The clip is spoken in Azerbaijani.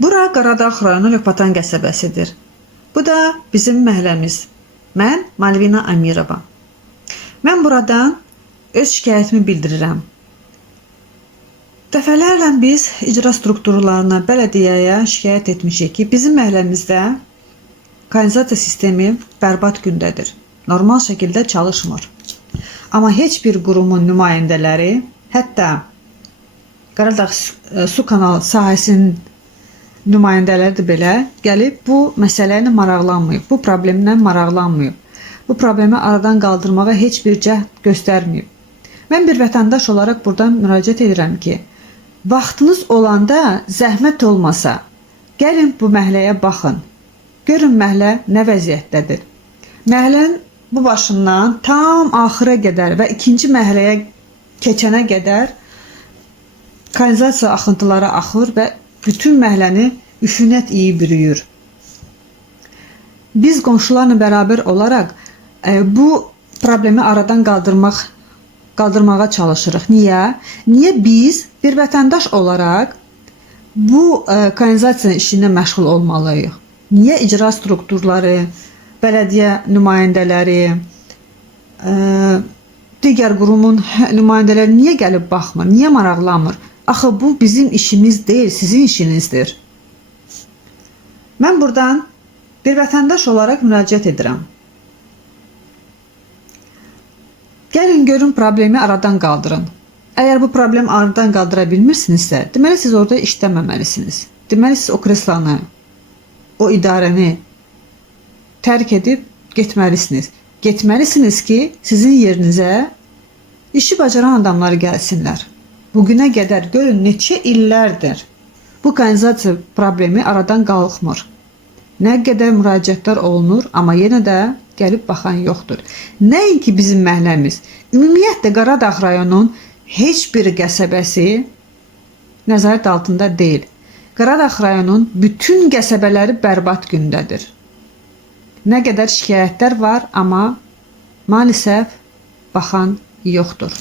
Bura Qaradağ rayonu Lökbatan qəsəbəsidir. Bu da bizim məhəlləmiz. Mən Malvina Amirova. Mən buradan öz şikayətimi bildirirəm. Dəfələrlə biz icra strukturlarına, bələdiyyəyə şikayət etmişik ki, bizim məhəlləmizdə kanalizasiya sistemi bərbad gündədir. Normal şəkildə çalışmır. Amma heç bir qurumun nümayəndələri, hətta Qaradağ su kanalı sahəsinin nümayəndələri də belə gəlib bu məsələ ilə maraqlanmayıb, bu problemlə maraqlanmayıb. Bu problemi aradan qaldırmağa heç bir cəhd göstərməyib. Mən bir vətəndaş olaraq buradan müraciət edirəm ki, vaxtınız olanda zəhmət olmasa, gəlin bu məhəlləyə baxın. Görün məhəllə nə vəziyyətdədir. Məhəllənin bu başından tam axıra qədər və ikinci məhəlləyə keçənə qədər kanalizasiya axıntıları axır və bütün məhəlləni üfunət iyi bürüyür. Biz qonşularla bərabər olaraq bu problemi aradan qaldırmağa çalışırıq. Niyə? Niyə biz bir vətəndaş olaraq bu kanalizasiya işinə məşğul olmalıyıq? Niyə icra strukturları, bələdiyyə nümayəndələri, digər qurumun nümayəndələri niyə gəlib baxmır? Niyə maraqlanmır? Axı bu bizim işimiz deyil, sizin işinizdir. Mən buradan bir vətəndaş olaraq müraciət edirəm. Gəlin görün problemi aradan qaldırın. Əgər bu problemi aradan qaldıra bilmirsinizsə, deməli siz orada işləməməlisiniz. Deməli siz o kreslanı, o idarəni tərk edib getməlisiniz. Getməlisiniz ki, sizin yerinizə işi bacaran adamlar gəlsinlər. Bugünə qədər görün neçə illərdir bu kanalizasiya problemi aradan qalxmır. Nə qədər müraciətlər olunur, amma yenə də gəlib baxan yoxdur. Nəinki bizim məhəlləmiz, ümumiyyətlə Qaradağ rayonunun heç bir qəsəbəsi nəzarət altında deyil. Qaradağ rayonunun bütün qəsəbələri bərbad gündədir. Nə qədər şikayətlər var, amma maalesef baxan yoxdur.